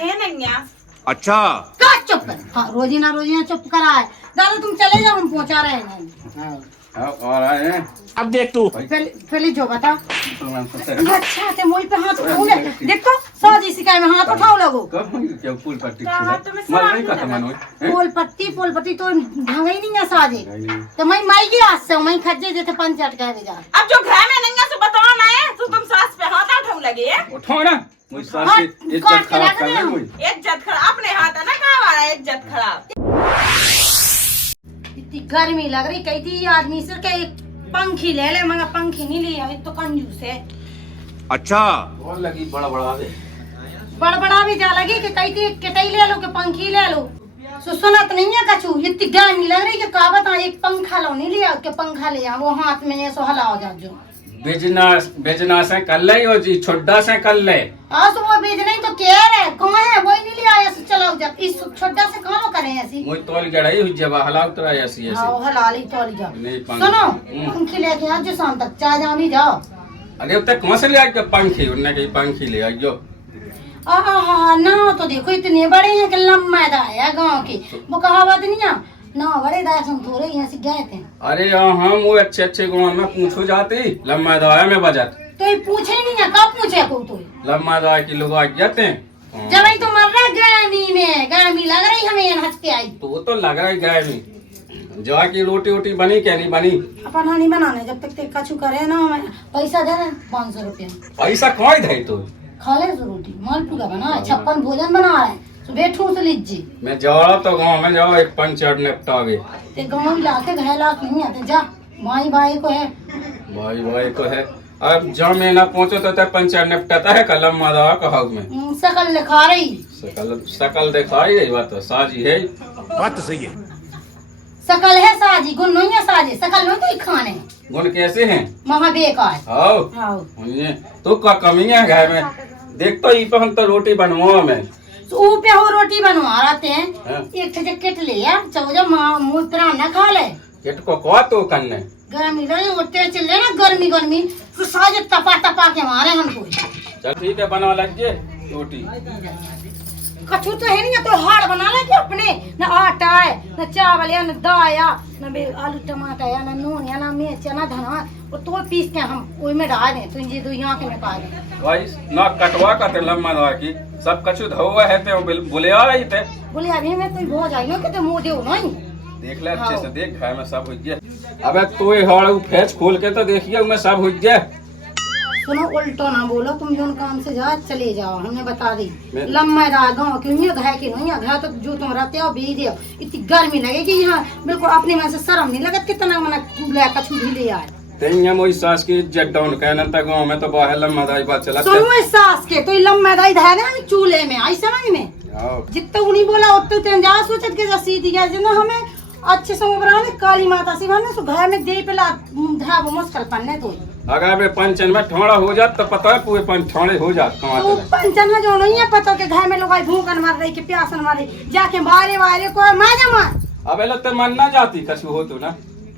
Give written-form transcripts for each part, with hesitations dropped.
है नहीं यहाँ। अच्छा का चुप कर। हाँ, रोजीना चुप करा है। दादा तुम चले जाओ, हम पहुंचा रहे हैं। और आए हैं अब देख तू पहले जो बता। तो अच्छा ते मोई पे हाथ उठाऊंगे। देख तो साजी सिकाई में हाथ उठाओ लगो। कब क्या फूल पट्टी तुम्हें मन सवाल नहीं करता नहीं मन पोल पट्टी तो ढंग ही नहीं है साजे। तो मैं माई की आज से मैं खज्जे जैसे पंचायत कह दे जा। अब जो घर में नहीं है सो बताओ ना है तो तुम सास पे हाथ उठाऊ लगे है। उठो ना मुझ सास की इज्जत खराब कर रहे हो। इज्जत खराब अपने हाथ है ना कहाँ वाला इज्जत खराब। इतनी गर्मी लग रही, कही थी आदमी से के पंखी ले ले, मगर पंखी नहीं ली है तो कंजूस है। अच्छा और लगी बड़ा बड़ा दे बड़बड़ा भी जा लगी कि कही थी कटई ले लो कि पंखी ले लो। सुनत नहीं है कछु। इतनी गर्मी लग रही कि का बता, एक पंखा लो नहीं लिया के पंखा ले वो हाथ में ये सो हलाओ जा जो बेजना से कर ले हो जी छोटा से कर ले। आज वो भेज नहीं तो क्या है कहाँ है वही नहीं लिया ऐसे चलाओ जा। इस छोटा से कहाँ लो करे ऐसी मुझ तोल गड़ाई हुई जब हला उतरा ऐसी ऐसी हाँ हलाली तोली जा। नहीं पंखी सुनो पंखी लेके आज जो शाम तक चाय जामी जाओ। अरे अब तक कौन से ले आके पंखी उन्हें कहीं पंखी ले आइयो। ना तो देखो इतने बड़े हैं कि लम्बा है गाँव की वो कहावत नहीं है ना बड़े दास हम थोड़े यहाँ से गए थे। अरे हम वो अच्छे गाँव में पूछो जाती लम्बा दाया में बजट तो ये पूछे नहीं है कब पूछे को तो लम्बा दाया की लोग आ जाते हैं। जब ही तो मर रहा गामी लग रही हमें यहाँ हंसते आई। तो वो तो लग रहा है गाय में जवा की रोटी वोटी बनी क्या नहीं बनी अपन हानि बनाने जब तक ते कछु करे ना हमें पैसा दे रहे 500 रुपया पैसा कौन दे तो खा ले तो रोटी मालपुआ बना 56 भोजन बना रहे हैं सुबह ठूस लीजिए। मैं जाओ तो गाँव में जाओ एक पंचर निपटावे ते गाँव लाके घर लाख नहीं आते जा माई भाई को है भाई को है। अब जब मैं ना पहुँचो तो पंचर निपटाता है कलम मादा कहा में शकल दिखा रही शकल दिखाई है बात तो साजी है बात तो सही है। शकल है साजी गुण नहीं है साजी शकल नहीं तो खाने गुण कैसे हैं महा बेकार आओ तो का कमी है घर में देख तो पे हम तो रोटी बनवाओ मैं तो पे हो रोटी बनवा रहते हैं एक ठे किट ले यार चलो जब मुंह पर ना खा ले किट को कहा तो करने गर्मी रही उठते चले ना गर्मी तो साज तपा के मारे हमको। चल ठीक है बना लगे रोटी कछु तो है नहीं तो हाड़ बना ले कि अपने न आटा है न चावल या न दाया न आलू टमाटर या न नून या न मिर्च या न धना वो तो पीस के हम ओई में डाल दें तो ये दो यहाँ के निकाल दें भाई ना कटवा का ते लम्मा दवा की सब कछु धोवा है ते बोले आ रही थे बोले अभी मैं तो हो जाए ना कि ते मुंह देओ नहीं देख ले अच्छे से देख घर में सब हो गया। अबे तू हाड़ फेच खोल के तो देखिए उसमें सब हो गया। सुनो उल्टो ना बोलो तुम जो काम से जा चले जाओ हमने बता दी लम्बा गाँव क्यों नहीं घर की नहीं घर तो जो तुम रहते हो भी दे इतनी गर्मी लगेगी यहाँ बिल्कुल अपने मन से शर्म नहीं लगत कितना मना कछु भी ले आए तेंगे मोई सास की इज्जत डाउन कहना था गांव में तो बाहर लम्बा दाई बात चला सुनो सास के तो लम्बा दाई धारे हम चूल्हे में आई समझ में जितना उन्हीं बोला उतना जा सोचत के जा सीधी गया ना हमें अच्छे से उबरा ने काली माता से बने सो घर में दे पेला धा मुश्किल पन्ने तो अगर मैं पंचन में ठोड़ा हो जात तो पता है पूरे ठोड़े हो जात तो पंचन है जो नहीं है पता के घर में लोग भूखन मार रही के प्यासन मार रही जाके बारे को माजा मार अब लग तो मन ना जाती कछु हो तो ना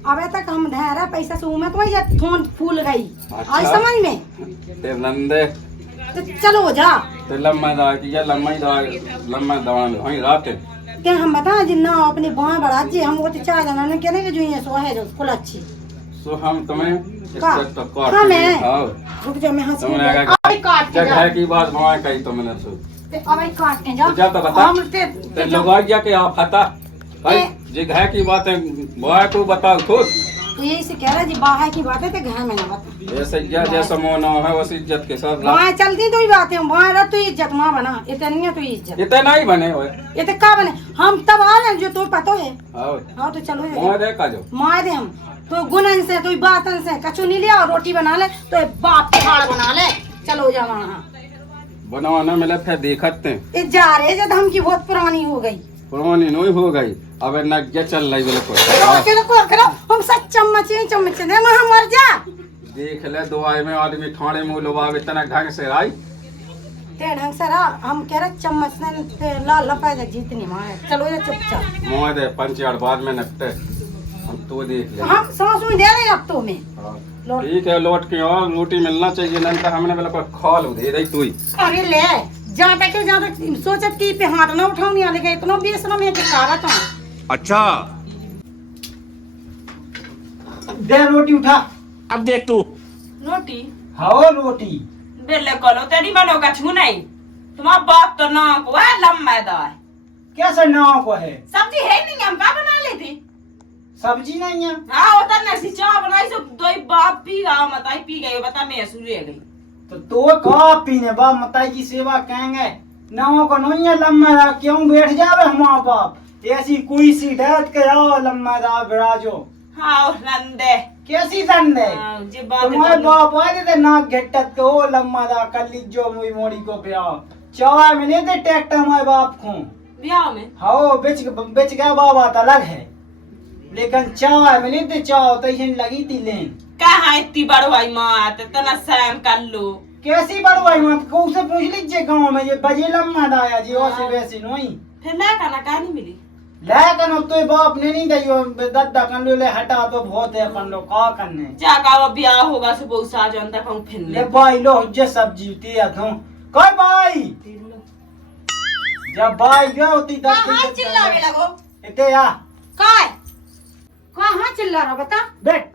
अबे तक हम धैर्य पैसा से उमे तो ये थोन फूल गई आज समझ में फिर नंदे तो चलो जा तो लम्मा दा की या लम्मा दवान वहीं रात के हम बता जिन्ना अपने बाएं बढ़ा जे हम वो तो चाह जाना ने कहने के जो ये सो है जो कुल अच्छी सो हम तुम्हें इज्जत तो काट रुक जा मैं हंस अबे काट के जगह की बात वहां कही तो मैंने सो अबे काट के जा तो बता हम ते लोग आ गया कि आप हता भाई जे घर की बात है बाहर को बताओ खुद तो यही से कह रहा जी बाहर की बात है तो घर में ना बता जैसे जैसा मोना है वैसे इज्जत के साथ वहाँ चलती तो ही बात है वहाँ रह तो इज्जत माँ बना इतनी है तो इज्जत इतना ही बने हुए ये तो का बने हम तब आ रहे जो तो पता है हाँ तो चलो मार दे का जो मार दे हम तो गुनन से तो बातन से कचू नहीं लिया और रोटी बना ले तो बाप के हाड़ बना ले चलो जा वहाँ बनाना मिला फिर देखते जा रहे जब हम की बहुत पुरानी हो गई पुरानी नहीं हो गई अब नग्या चल रही बिल्कुल हम सब चम्मच दे हम मर जा देख ले दुआई में आदमी ठाणे मुंह लोबावे इतना ढंग से आई ते ढंग से रहा हम कह रहे चम्मच ने लाल लपाएगा जीतनी मार चलो ये चुपचाप मोह दे पंचायत बाद में नपटे हम तो देख ले हम सांस में दे रहे अब तो में ठीक है लौट के और रोटी मिलना चाहिए नहीं तो हमने बिल्कुल खाल दे दे तू अरे ले जहाँ तक जहाँ तक सोचत की पे हाथ ना उठाऊं नहीं लेकिन इतना बेसना में चिकारा तो अच्छा दे रोटी उठा। अब देख तू। रोटी हाँ रोटी। बेले करो तेरी बनो कछु नहीं। तुम्हारा बाप तो ना को है लम्बा दाय। कैसे नाव को है? सब्जी है नहीं हम का बना लेती। सब्जी नहीं है। हाँ होता ना सी चाय बनाई सो दो बाप पी गया मताई पी गई बता मैं सुरे गई। तो का पीने बाप मताई की सेवा कहेंगे नाव को नहीं है लम्बा क्यों बैठ जावे हमारा बाप ऐसी कोई सी डैत के आओ लम्बा दा बिराजो। हाँ रंदे कैसी दंडे जे बात तुम्हारे बाप आए थे नाक घटत को लम्बा दा कल्ली जो मुई मोड़ी को ब्याह चाय में लेते ट्रैक्टर माए बाप को ब्याह में हाँ बेच गया बाबा तो अलग है लेकिन चाय में लेते चाय तैसे लगी थी लेन कहाँ इतनी बड़वाई मात तना सैम कर लो। कैसी बड़वाई मत को से पूछ लीजिए गांव में ये बजे लम्बा दाया जी वैसे वैसे नहीं फिर ना खाना कहाँ नहीं मिली। लेकिन अब तो बाप ने नहीं दियो दद्दा कन ले हटा तो बहुत है अपन लोग का करने जाका वो ब्याह होगा सो बहुत सा जानता कहूँ फिर ले भाई लो जे सब्जी ती आथो कोई भाई जब भाई गयो होती कहाँ चिल्लावे लगो इते या काय कहाँ चिल्ला रहा बता बैठ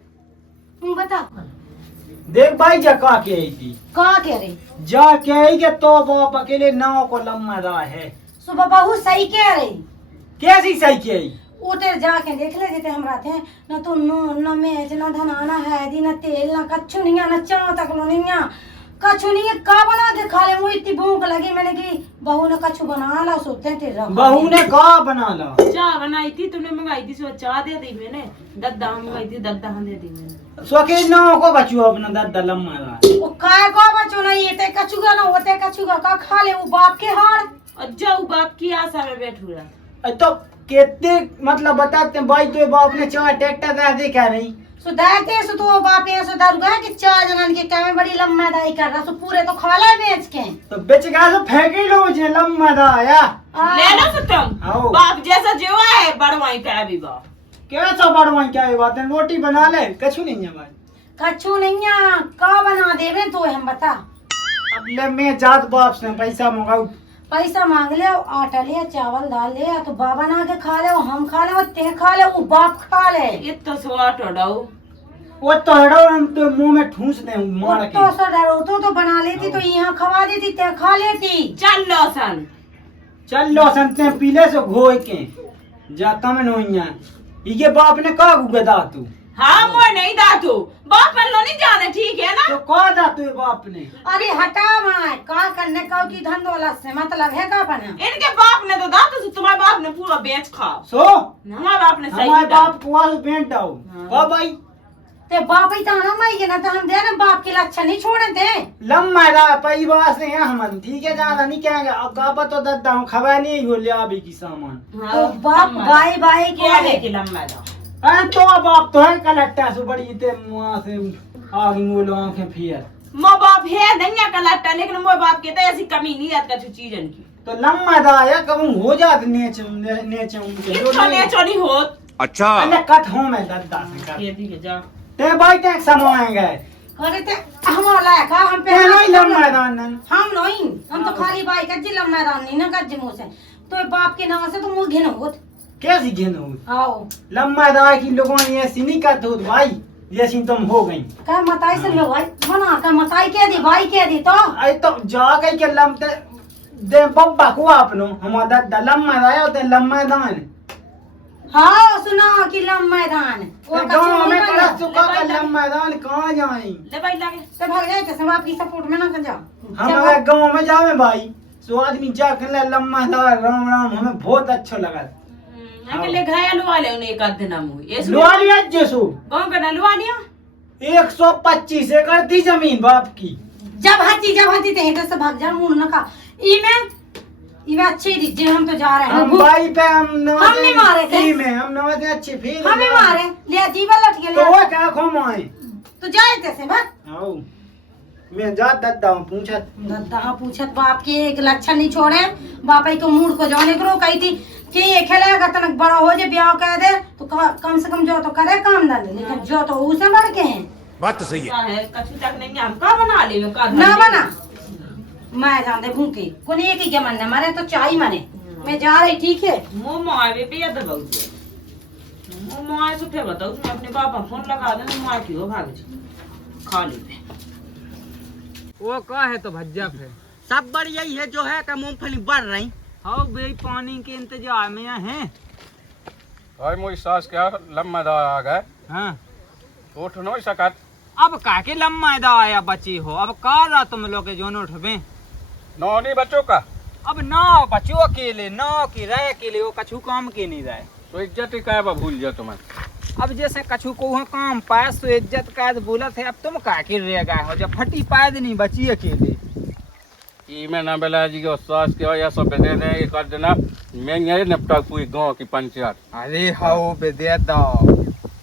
तुम बता देख भाई जा का के आई थी का कह रही जा के आई के तो बाप अकेले नाव को लम्बा रहा है सुबह बहू सही कह रही कैसी सही की आई उधर जाके देख ले जेते हमरा थे न तो न मेज न धनाना है दी न तेल न कच्छु नहीं न चाव तक नहीं कछु नहीं का बना के खा ले मुझे इतनी भूख लगी मैंने की बहू ने कछु बना ला सोते थे बहू ने का बना ला चाय बनाई थी तुमने मंगाई थी सो चाय दे दी मैंने दद्दा मंगाई थी दद्दा दे दी मैंने सोके नाव को बचू अपना दद्दा लम्बा रहा वो काय को बचो ना ये ते कछु का ना होते कछु का खा ले वो बाप के हार और जाऊ बाप की आशा में बैठू रहा। तो कितने मतलब बताते हैं भाई तो बाप ने चार ट्रैक्टर दे दे क्या नहीं सुधारते सो तो बाप ये सुधार गया कि चार जनन के क्या में बड़ी लम्बा दाई कर रहा सो पूरे तो खा ले बेच के तो बेच गया तो फेंके लो जे लम्बा दाया ले लो सो तुम आओ। बाप जैसा जो है बड़वाई का भी बाप कैसा बड़वाई क्या बात है रोटी बना ले कछु नहीं है भाई कछु नहीं है का बना देवे तो हम बता अब ले मैं जात बाप से पैसा मंगाऊ पैसा मांग ले आटा ले चावल दाल ले तो बाबा ना के खा ले हम खा ले ते खा ले वो बाप खा ले ये तो स्वाट उड़ाओ वो तो हड़ो हम तो मुंह में ठूस दे मार के तो सो डरो तो बना लेती तो यहाँ खवा देती ते खा लेती चल लो सन चल लो संते पीले से घोय के जाता में नोइया ये बाप ने का गुगदा तू हाँ मोर नहीं दातू बाप पर लो नहीं जाने ठीक है ना। तो का दा तू बाप ने अरे हटा माय का करने का की धन दौलत से मतलब है का बना इनके बाप ने तो दातू से तुम्हारे बाप ने पूरा बेच खाओ सो हमारे बाप ने सही हमारे डाला। बाप को आज बेंट आओ का भाई ते बाप ही ताना माई के ना तो हम दे ना बाप के लक्षण नहीं छोड़े थे लम्बा रा परिवार से हैं हम ठीक है ज्यादा नहीं कहेंगे अब का तो दद्दा हूं खबर नहीं हो लिया अभी की सामान तो बाप बाई बाई क्या के लेके लम्बा दो तो बाप तो है कलट्टा से बड़ी ते मुंह से आग मोलो आंखें फिर मो बाप है नहीं कलट्टा लेकिन मो बाप के तो ऐसी कमी नहीं आती कुछ चीजन की तो लम्बा दा या कब हो जात नेच नेच इच्छा ने चोरी होत अच्छा अल्लाह कट हो मैं दद्दा से कर ये दी जा ते भाई टैक्स समाएंगे अरे ते हमारा का हम पे ते नहीं लम्बा दान हम नहीं हम तो खाली बाई का जिला मैदान नहीं ना गज मुंह से तो बाप के नाम से तो मुंह घिन होत कैसी घेनो आओ लम्बा दा की लोगों ने ऐसी नहीं करत हो भाई जैसी तुम हो गई का मताई से लो भाई बना का मताई के दी भाई के दी तो आई तो जा गई के लम ते दे बब्बा को आपनो हमारा दद्दा लम्बा दाया होते लम्बा दान हाँ सुना कि लम मैदान वो गांव में कच्चा कड़ा चुका का लम्बा दान कहां जाई ले भाई लागे तो भाग जाए कैसे बाप की सपोर्ट में ना कर जा हमारे गांव में जावे भाई सो आदमी जा के लम्बा दा राम राम हमें बहुत अच्छा लगा अकेले घायल वाले उन्हें एक आध दिन हम ये लुआ लिया जसो गांव का नलवा लिया 125 एकड़ थी जमीन बाप की जब हाथी ते हेटर से भाग जा मुंह न खा इमे अच्छे रिजे हम तो जा रहे हैं हम भाई पे हम नहीं मारे थे में हम नवाजे अच्छे फिर हमें मारे ले दीवार लट के तो ले वो क्या खमाए तो जाए कैसे भाग आओ मैं जा दद्दा हूं पूछत दद्दा पूछत बाप के एक लक्षण नहीं छोड़े बाप को मूड को जाने करो कही थी कि ये खेलेगा तनक बड़ा हो जाए ब्याह कह दे तो कम से कम जो तो करे काम ना ले लेकिन जो तो उसे बढ़ के हैं बात तो सही है। है कछु तक नहीं हम का बना ले का ना बना मैं जाने भूखे कोने एक ही क्या मानना मारे तो चाय माने मैं जा रही ठीक है मोमो आवे पे या दबाऊ दे मोमो आए तो फिर बताओ तुम अपने पापा फोन लगा दे मोमो आ क्यों भाग जा खा ली पे वो का है तो भज्जा है सब बढ़िया ही है जो है का मूंगफली बढ़ रही। हाँ भाई पानी के इंतजार में हैं। भाई मोई सास क्या लम्मा दा आ गए। हाँ उठ नहीं सकत। अब काके लम्मा दा आया बची हो अब का रहा तुम लोग जो उठबे नौ नहीं बच्चों का। अब ना बच्चों अकेले ना की रहे अकेले वो कछु काम के नहीं रहे तो इज्जत ही क्या भूल जा तुम्हें। अब जैसे कछु को वहाँ काम पास तो इज्जत का बोला थे अब तुम काके रह गए हो जब फटी पायद नहीं बची अकेले मैं ना बेला जी के सास के या सब दे दे कर देना मैं यही निपटा पूरी गांव की पंचायत। अरे हाओ बेदे दो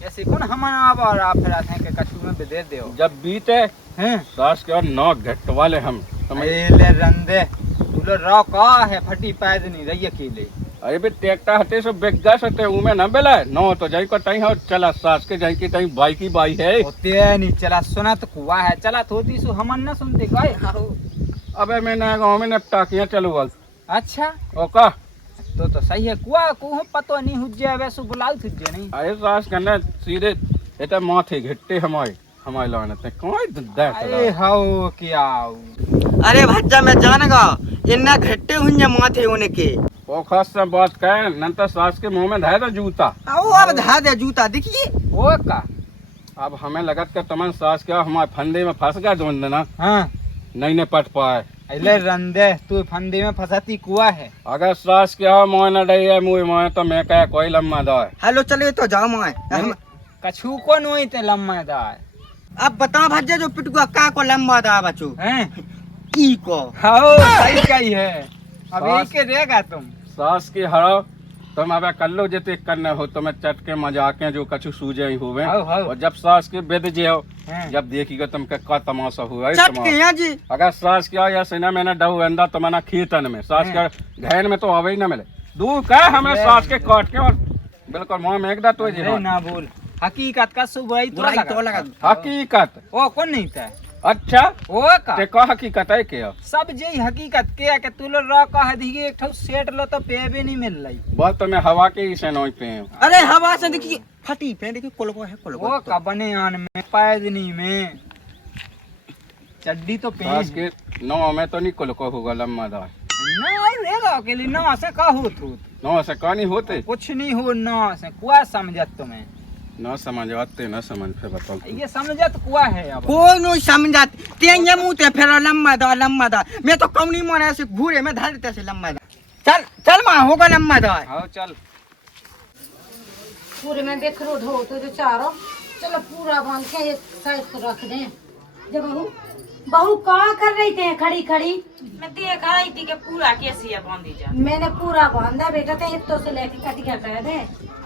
ऐसे कौन हमारा फिर आते हैं कि कछु में बेदे दो जब बीते हैं सास के नौ घट वाले हम ले रंदे तुलो रो का है फटी पायद नहीं रही अकेले। अरे भी ट्रैक्टर हटे से बेगा सकते उमे ना बेला नौ तो जाई को टाई हो चला सास के जाई की टाई बाई की बाई है होते नहीं चला सुना तो कुआ है चला थोड़ी सु हमन न सुनते गए हाओ। अबे मैंने गाँव में निपटा किया चलो बल। अच्छा ओ का तो सही है कुआ को पतो नहीं हुज्जे वैसे बुलाऊ थुज्जे नहीं। अरे सास करना सीधे इतना माथे घिट्टे हमारे लाने थे कौन दे अरे हाओ क्या अरे भज्जा मैं जानेगा इन्ना घट्टे हुए माथे उनके वो खास से बात कहे नंतर सास के मुंह में धाय था जूता। आओ अब धा दे जूता देखिए वो का अब हमें लगत का तमन सास क्या हमारे फंदे में फंस गया जोन देना हाँ नहीं ने पट पाए अले रंदे तू फंदे में फंसाती कुआ है अगर सास क्या मोह न डई है मुँह मोह तो मैं कह कोई लम्मा दा है। हेलो चलिए तो जाओ माए कछु को नहीं ते लम्मा दार अब बता भज्जा जो पिटुआ का को लंबा दा बचू हैं ई को हाओ सही कही है अब सास- एक के रहेगा तुम सास की हरो तुम अब कर लो जितने करने हो तुम्हें चटके मजाके जो कछु सूझे ही हुए हाओ, हाओ। और जब सास के बेद जे हो हैं। जब देखिएगा तुम का तमाशा हुआ है चट के यहाँ जी अगर सास क्या या सेना मैंने डहू अंदा तो मना खीतन में सास का घैन में तो आवे ही न मिले दूर का हमें सास के काट के और बिल्कुल मुँह में एकदा तो अरे ना बोल हकीकत का सुबह बुराई तो लगा हकीकत ओ कौन नहीं था अच्छा ओ का ते का हकीकत है क्या सब जे हकीकत के के तू लो रो कह दी एक ठो सेट लो तो पेबे नहीं मिल रही बस तुम्हें हवा के ही से नहीं पे अरे हवा से देखिए फटी पे देखिए कोलको है कोलको ओ का बने आन में पैदनी में चड्डी तो पे सास के नौ में तो नहीं को होगा लम्मा दा ना रेगा के लिए ना से का हो तू नौ से कहानी होते कुछ नहीं हो ना से कुआ समझत तुम्हें न समझ आते न समझ फिर बताओ ये समझत कुआ है अब कोई नहीं समझत ते ये मुंह ते फेर लंबा दा मैं तो कौनी मोने से घूरे में धर देते से लंबा दा चल चल मां होगा लंबा दा हाँ चल पूरे में बेखरो धो तो जो चारों चलो पूरा बांध के एक साइड को रख दें जब बहू का कर रही थे खड़ी खड़ी मैं देख रही थी कि पूरा कैसे बांधी जा मैंने पूरा बांधा बेटा थे तो से लेके कटिया कर दे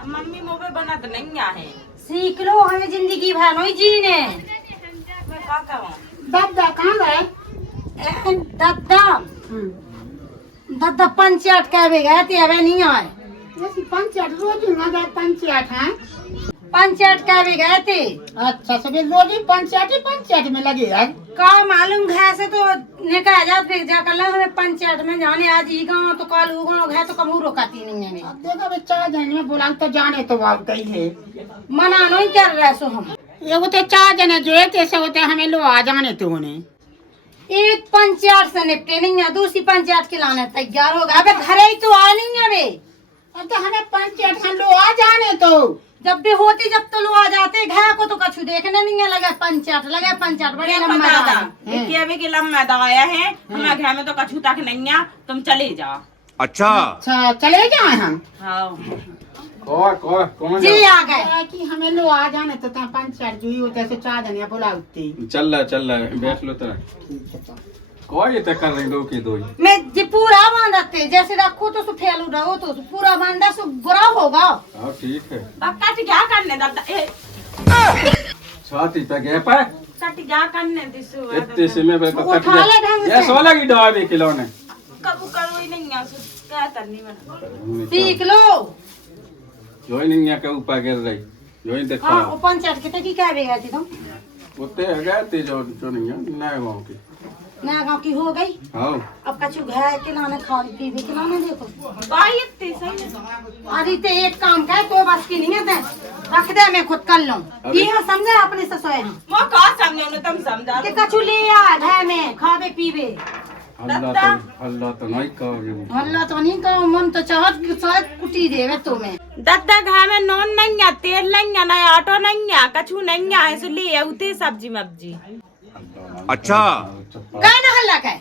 मम्मी मोबे बना तो नहीं है सीख लो हमें जिंदगी भर नहीं जीने मैं का कहूं दादा कहाँ गए दादा पंचायत कहवे गए थे अबे नहीं आए पंचायत रोज ना जाए पंचायत है। पंचायत कहवे गए थे अच्छा सभी रोज ही पंचायत में लगे है। का मालूम घे से तो निकल जा फिर जाकर लग हमें पंचायत में जाने आज ई गाँव तो कल वो गाँव घे तो कमू रोकाती नहीं है अब देखो बच्चा जने बोला तो जाने तो बात ही है। मना नहीं कर रहे सो हम ये होते 4 जने जो है कैसे होते हमें लो आ जाने तो उन्हें एक पंचायत से निपटे नहीं है दूसरी पंचायत के लाने तैयार हो गए अबे घर ही तो आ नहीं है वे अब तो हमें पंचायत से लो आ जाने तो जब भी होती जब तो लोग आ जाते घर को तो कछु देखने नहीं है लगे पंचायत बड़े लंबा दादा है। के अबे के लम्मा दवाया है हमारे घर में तो कछु तक नहीं है तुम चले जाओ अच्छा अच्छा चले जाए हम हाँ कौन जी आ गए कि हमें लो आ जाने तो पंचायत जो ही होते ऐसे 4 जने बुलाते चल रहा है बैठ लो तेरा कोई तक कर रही दो की दो मैं जी पूरा बांधते जैसे रखो तो फैलू रहो तो पूरा बांधा सो बुरा होगा हाँ ठीक है कट क्या करने दादा ए छाती पे गए पे कट क्या करने दिसो इतने से में तो कट उठा ले ढंग ये से। 16 की दवा भी खिलौने कबू करो ही नहीं है क्या करनी मैं सीख लो जो ही नहीं है के ऊपर गिर रही जो ही देखा हाँ वो पंचायत के की कह रही थी तुम उतने है गए थे जो नहीं है नए गाँव की नया गाँव की हो गई। हाँ अब कछु घर के लाने खा पीवे के लाने देखो। बाई इतनी सही है। अरे ते एक काम कर तो बस की नहीं है रख दे मैं खुद कर लूं। अबे। ये समझे अपने से सोए हम मैं कहा समझे उन्हें तुम समझा कि कछु ले आ घर में खावे पीवे। अल्लाह तो नहीं कहोगे। अल्लाह तो नहीं कहो मन तो चाहत शायद कुटी देवे तुम्हें। दद्दा घर में नॉन नहीं है, तेल नहीं है, ना ऑटो नहीं है, कछु नहीं है, ऐसे ले आउते सब्जी मब्जी। अच्छा काय ना हल्ला काय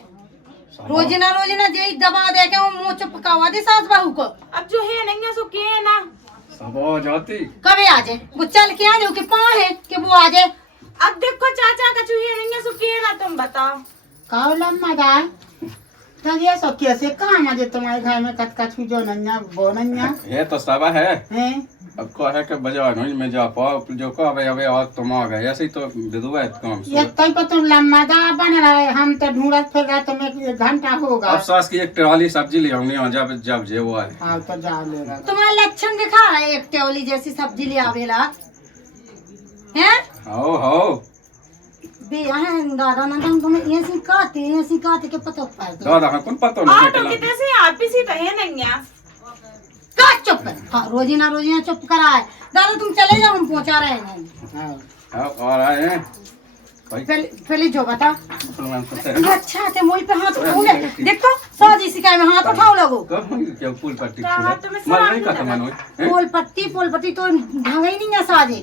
रोजना जे दबा दे के वो मुंह चुप पकावा दे सास बहू को। अब जो है नहीं है सो के है ना। सब हो जाती कभी आ जाए वो चल के आ जाओ कि पाँ है कि वो आ जाए। अब देखो चाचा कछु है नहीं है सो के है ना, तुम बताओ। कहो लम्मा दाल तो ये सो कैसे कहाँ मजे तुम्हारे घर में कछु जो नन्या वो नन्या ये तो सब है। हैं अब को है कि बजा नहीं में जा पाओ जो को अबे और तुम आ गए ऐसे ही तो विधवा है काम ये तो पर तुम लम्मा दाल बन रहा है हम तो ढूंढत फिर रहे तुम्हें 1 घंटा होगा। अब सास की एक ट्राली सब्जी ले आऊंगी जब जब जे वो आए। हाँ तो जा लेगा तुम्हारा लक्षण दिखा है एक टेवली जैसी सब्जी ले आवेला हैं। हो दादा ना तुम्हें ऐसी काते के पता पाए दादा कौन पता नहीं ऑटो कितने से आप इसी तो है नहीं है। का चुप कर। हाँ रोजीना चुप करा है। दादा तुम चले जाओ हम पहुंचा रहे हैं। हाँ और आए हैं भाई पहले जो बता। मुसलमान तो से अच्छा ते मोई पे हाथ उठाओ ले देख तो साजी सिकाई में हाथ उठाओ लोगो। कब क्या फूल पट्टी क्या तुम्हें खुला सलाह मैं नहीं नहीं कहता लगा? मानो पोल पट्टी तो ढंगा ही नहीं है साजे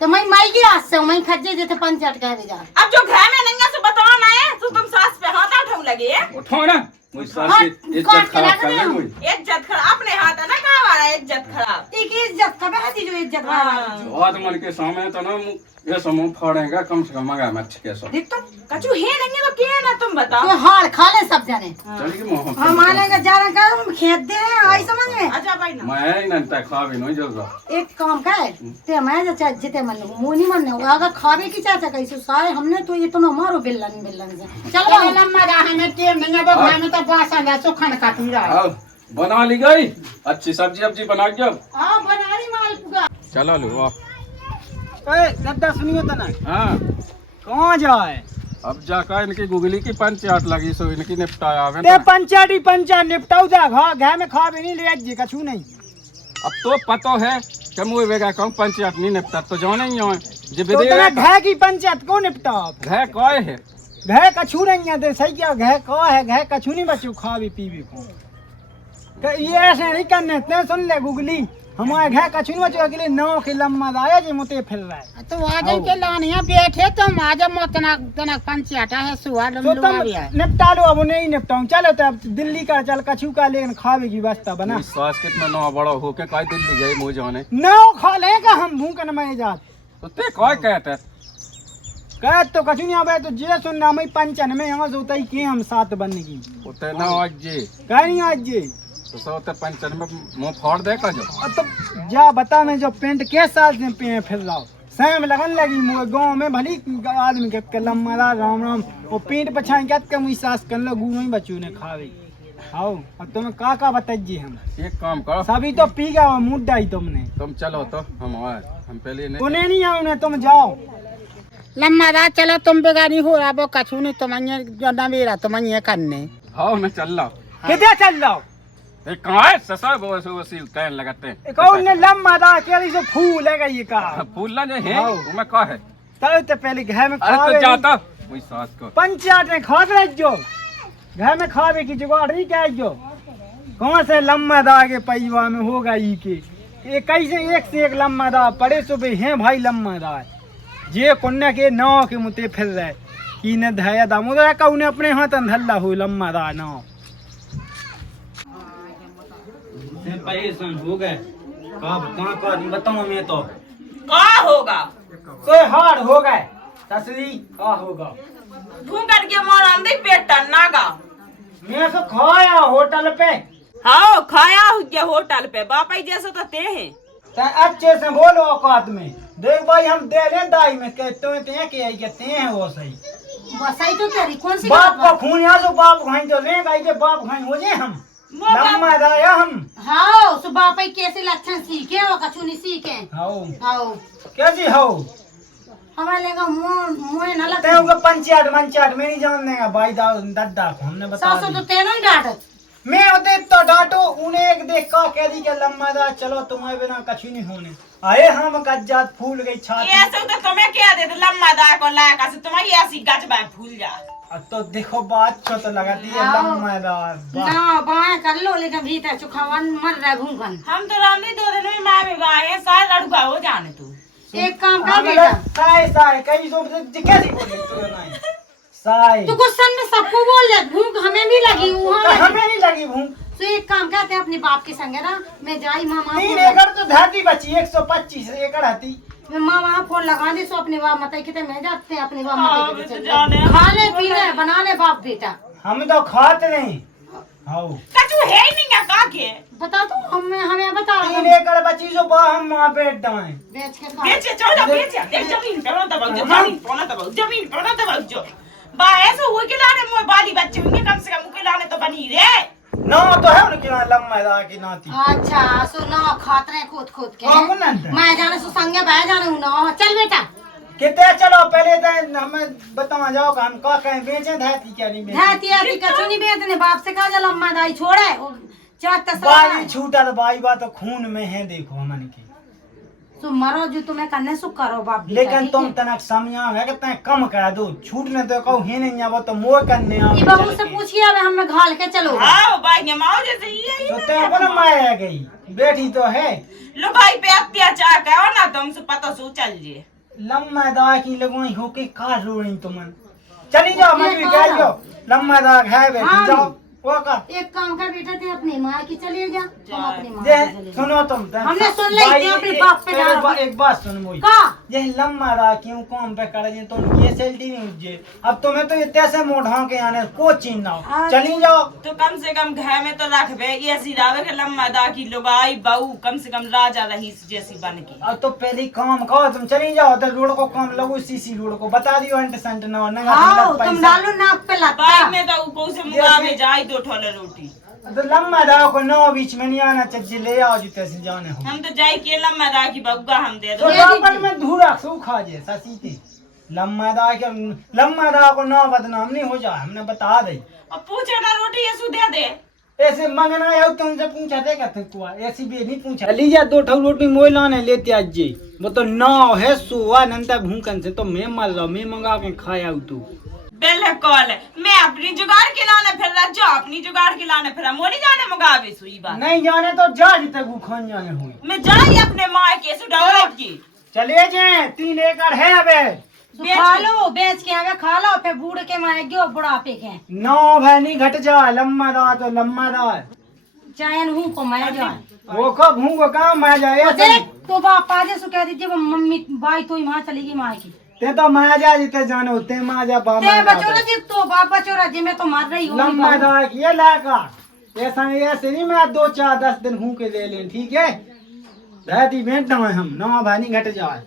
तो मैं माई की आज से मैं खज्जे जैसे पंचायत कह जा। अब जो घर में नहीं है सो बताओ ना है तो तुम सास पे हाथ उठाऊ लगे है। उठो ना मुझ सास की इज्जत खराब कर ले कोई। इज्जत खराब अपने हाथ है ना कहा वाला इज्जत खराब। एक इज्जत का बात जो इज्जत वाली और मन के सामने तो ना ये समूह फाड़ेगा कम से कम मगा मच के सो देख तो कछु है नहीं है तो क्या है ना, तुम बताओ। तो हाल खा ले सब जाने। चलिए मोह हम आलेगा जा रहा का हम खेत दे आई समझ में। अच्छा भाई ना मैं नहीं तक खा भी नहीं जल्दा एक काम कर ते मैं जो जिते मन मोनी मन अगर खावे की चाचा कैसे सारे हमने तो ये तो ना मारो बिल्लन से चलो लम्मा दाल हमें टेम नहीं है तो घर में तो बासन है सुखन काटी रहा है। अब बना ली गई अच्छी सब्जी अब्जी बना के अब हां बना रही माल पुगा। चलो लो दद्दा सुनियो तो ना हाँ कहाँ जाए अब जाकर इनकी गुगली की पंचायत लगी सो इनकी निपटाया आवे ते पंचायत निपटाऊ जा घर में खा भी नहीं ले जी कछु नहीं। अब तो पतो है कि मुझे वेगा कहूँ पंचायत नहीं निपटा तो जाने ही हो जे तो तना घर की पंचायत को निपटाओ घर कौन है घर कछु नहीं है ते सही क्या घर कहाँ है घर कछु नहीं बच्चों खा भी पी भी को तो ये ऐसे नहीं करने ते सुन ले गुगली हमारे घर कछु नहीं बच्चों अकेले 9 के लम्मा आया जी मुते फिर रहा है। तो आज के लानिया बैठे तो आज मोतना पंचायत है सुआ तो लम्बा तुम भी है निपटा लो अब नहीं निपटाऊं चलो तो अब दिल्ली का चल कछु का लेकिन खावे की व्यवस्था बना सास कितना नौ बड़ा हो के कई दिल्ली गई मुझे जाने 9 खा लेगा हम भूख न मैं जात तो ते कौन कहते कह तो कछु नहीं आवे तो जे सुनना मैं पंचन में यहाँ सोता ही के हम साथ बनने की उते ना आज जी कह नहीं आज जी तो सोते पंचन में मुंह फोड़ दे का जो और तो जा बता मैं जो पेंट के साथ में पे फिर रहा हूँ सैम लगन लगी मुझे गाँव में भली आदमी के लम्मा राम राम वो पेंट पछाई क्या के मुझे सास कर लो गुनो ही बच्चों ने खावे आओ अब तुम्हें का बताइए हम एक काम करो सभी तो पी गया मुद्दा ही तुमने तुम चलो तो हम आए हम पहले नहीं उन्हें नहीं आओ तुम जाओ लम्मा दाल चलो तुम बेगारी हो रहा वो कछु नहीं तुम जो नवेरा तुम करने हाँ मैं चल रहा हूँ किधर चल रहा हूँ कहाँ है ससुर वो वसील कहने लगाते हैं कौन ने लम्मा दा केरी से फूल है ये का फूल ना जो है वो मैं कहा है तब तो पहले घर में अरे खावे तो जाता वही सास को पंचायत में खा रहे जो घर में खावे की जुगाड़ नहीं क्या जो कौन से लम्मा दा के पैवा में होगा ई के ये कैसे एक से एक लम्मा दा पड़े सुबह हैं भाई लम्मा दा जे कन्या के 9 के मुते फिर रहे की ने धया दा मुद्रा का उन्हें अपने हाथ अंधल्ला हो लम्मा दा 9 परेशान हो गए कहाँ का नहीं बताऊं मैं तो का होगा कोई हार हो गए ससुरी का होगा ढूंढ के मोर अंदर पेट टन्नागा। मैं तो खाया होटल पे हाँ खाया गया होटल पे बापा जैसे तो ते हैं ते अच्छे से बोलो औकात में देख भाई हम दे रहे दाई में कहते हैं कि कहते हैं वो सही बसाई तो क्या कौन सी बाप का खून यहाँ से बाप खाई तो ले गई के बाप खाई हो जाए हम लम्मा दाया हम हाँ सो बापा कैसे लक्षण सीखे हो कछु नहीं सीखे हाओ हाँ कैसी हो हमारे लेगा मुँह न ते उनका पंचायत में नहीं जान देगा भाई दादा को हमने बता सासू तो तेनो ही डांटत। मैं होते तो डांटो उन्हें एक देख का कह दी के लम्मा दा चलो तुम्हारे बिना कछु नहीं होने आए हम कज्जात फूल गई छाती ये सब तो तुम्हें क्या देते लम्मा दा को लायक से तुम्हारी ऐसी गज बाय फूल जा। अब तो देखो बात तो लगाती है लम्मा दा ना बाएं कर लो लेकिन भीतर चुखावन मर रहा घूंघन। हम तो रामनी 2 दिन में माँ में गए हैं सारे लड़का हो जाने तू। एक काम कर बेटा साए कई सो कैसी बोली तू नहीं साए तू गुस्सा में सबको बोल दे भूख हमें भी लगी हमें नहीं लगी भूख। तो एक काम करते अपने बाप के संग ना मैं जाई मामा 3 एकड़ तो धरती बची 125 एकड़ आती मैं मामा फोन लगा दी सो अपने बाप मत कितने मैं जाते हैं अपने बाप हाँ, मत तो जाने खा ले पी ले बना ले बाप बेटा। हम तो खाते नहीं हाउ कछु है ही नहीं का के बता तो हमें बता 3 एकड़ बची जो बा हम वहां बैठ दाएं बेच के खा बेचे चलो बेचे देख जमीन पे ना दबाओ जमीन पे ना दबाओ जो बा ऐसे हुए के लाने मोए बाली बच्चे होंगे कम से कम के लाने तो बनी रे ना तो है उनके ना लम्मा दा की नाती अच्छा सुनो खातरे खोद के कौन नंद मैं जाने सो संगे बह जाने हूं ना चल बेटा कितने चलो पहले तो हमें बताओ जाओ हम का कहें बेचे धरती क्या नहीं बेचे धाती आती कछु नहीं बेचने बाप से कहा जा लम्मा दाई छोड़े चाहता बाई छूटा तो बाई बात तो खून में है देखो हमन की तो मरो जो तुम्हें करने सु करो बाप बेटा, लेकिन ठीक तुम है? तनक समझा है कि तय कम करा दो छूटने तो कहूं ही नहीं आवा तो मोर करने आ ये बहू से पूछिए अब हमें घाल के चलो हां भाई ये माओ जैसे ये तो ते अपन माया गई बेटी तो है लो भाई पे अत्याचार करो ना तुमसे पता सो चल जे लम्मा दा की लगवाई होके का रोई तुमन चली जाओ मैं भी कह जाओ लम्मा दा है बेटी हाँ। जाओ वो का एक काम कर बेटा ते अपनी माँ की चले जा तुम अपनी माँ जे की चले जा। सुनो तुम हमने सुन ली थी अपने बाप पे डाल एक बात सुन मोई का ये लम्मा दा क्यों काम पे कर जे तुम ये सैलरी नहीं उजे अब तुम्हें तो इतने से मोढ़ा के आने को चीन ना हाँ। चली जाओ तो कम से कम घर में तो रखबे ये सिरावे के लम्मा दा की लुगाई बहू कम से कम राजा रही जैसी बन के अब तो पहले काम करो तुम चली जाओ तो रोड को काम लगो सीसी रोड को बता दियो एंट सेंट ना नंगा हाँ पैसा तुम डालो नाक पे लगता बाइक में तो को से मुकाबले जाई 2 ठोले रोटी तो लम्मा दाव को नौ बीच में नहीं आना चाहिए ले आओ जितने से जाने हो हम तो जाई के लम्मा दा की बग्गा हम दे तो दो रापन में धूरा सू खा जे ससीते लम्मा दाव को नौ बदनाम नहीं हो जाए हमने बता दे अब पूछे ना रोटी ये सु दे दे ऐसे मंगना है तुमसे पूछा देगा तुमको ऐसी भी नहीं पूछा लीजिए 2 ठो रोटी मोय लाने लेते आज जी वो तो नौ है सुआ नंता भूखन से तो मैं मर रहा मैं मंगा के खाया तू बिल्कुल मैं अपनी जुगाड़ के लाने फिर रहा जो अपनी जुगाड़ के लाने फिर मोनी जाने मुगाबे सुई बात नहीं जाने तो जा जितने भूखन जाने हुई मैं जाई अपने माँ के सुडावट की चले जाए 3 एकड़ है अबे तो खा लो बेच के आवे खा लो फिर बूढ़ के मारे गयो बुढ़ापे के नौ भाई नहीं घट जा लम्मा दा तो लम्मा दा चाहे हूं को मैं जाए वो कब हूँ को काम मैं जाए देख तो बाप आजे सु कह दीजिए वो मम्मी बाई तो वहां चलेगी माँ की ते तो माँ जा जितने जाने होते माँ जा बाप ते बचोरा जी तो बाप बचोरा जी मैं तो मर रही हूँ लम्बा दा ये लाका ऐसा नहीं ऐसे नहीं मैं 2 4 10 दिन हूँ के ले लें ठीक है दादी बैठ ना हम नौ भाई नहीं घट जाए